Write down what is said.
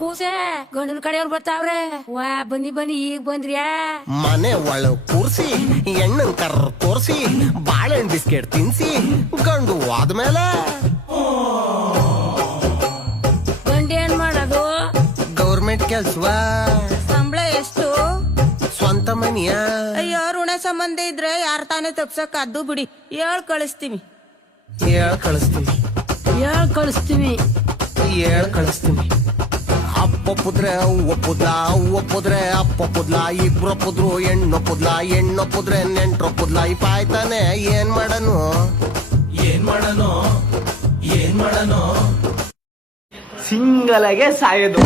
ಕೂಸೆ ಗಂಡನ ಕಡೆಯವ್ರು ಬರ್ತಾವ್ರೆ. ವಾ ಬನ್ನಿ ಬನ್ನಿ ಈಗ ಬಂದ್ರ್ಯಾ? ಮನೆ ಒಳ ಕೂರ್ಸಿ ಎಣ್ಣನ್ ಕರ್ ತೋರ್ಸಿ ಬಾಳೆಹಣ್ಣು ಬಿಸ್ಕೆಟ್ ತಿನ್ಸಿ ಗಂಡು ಆದ್ಮೇಲೆ ಗಂಡ ಏನ್ ಮಾಡೋದು? ಗೌರ್ಮೆಂಟ್ ಕೆಲ್ಸವಾ? ಸಂಬಳ ಎಷ್ಟು? ಸ್ವಂತ ಮನಿಯ? ಅಯ್ಯೋ ಋಣ ಸಂಬಂಧ ಇದ್ರೆ ಯಾರ ತಾನೇ ತಪ್ಸಕ್ ಅದ್ದು ಬಿಡಿ, ಹೇಳ್ ಕಳಿಸ್ತೀವಿ. ಹೇಳ್ ಕಳಿಸ್ತೀನಿ, ಹೇಳ್ ಕಳಿಸ್ತೀವಿ. ಹೇಳ್ ಕಳಿಸ್ತೀನಿ. ಅಪ್ಪೊಪ್ಪುದ್ರೆ ಒಪ್ಪುದ್ಲ, ಒಪ್ಪುದ್ರೆ ಅಪ್ಪೊಪ್ಪುದ್ಲ, ಇಬ್ರೊಪ್ಪುದ್ರು ಹೆಣ್ಣೊಪ್ಪುದ್ಲ, ಹೆಣ್ಣೊಪ್ಪುದ್ರೆ ನೆಂಟ್ರೊಪ್ಪುದ್ಲ. ಈ ಪಾಯ್ತಾನೆ ಏನ್ ಮಾಡನು? ಸಿಂಗಲಾಗೆ ಸಾಯೋದು.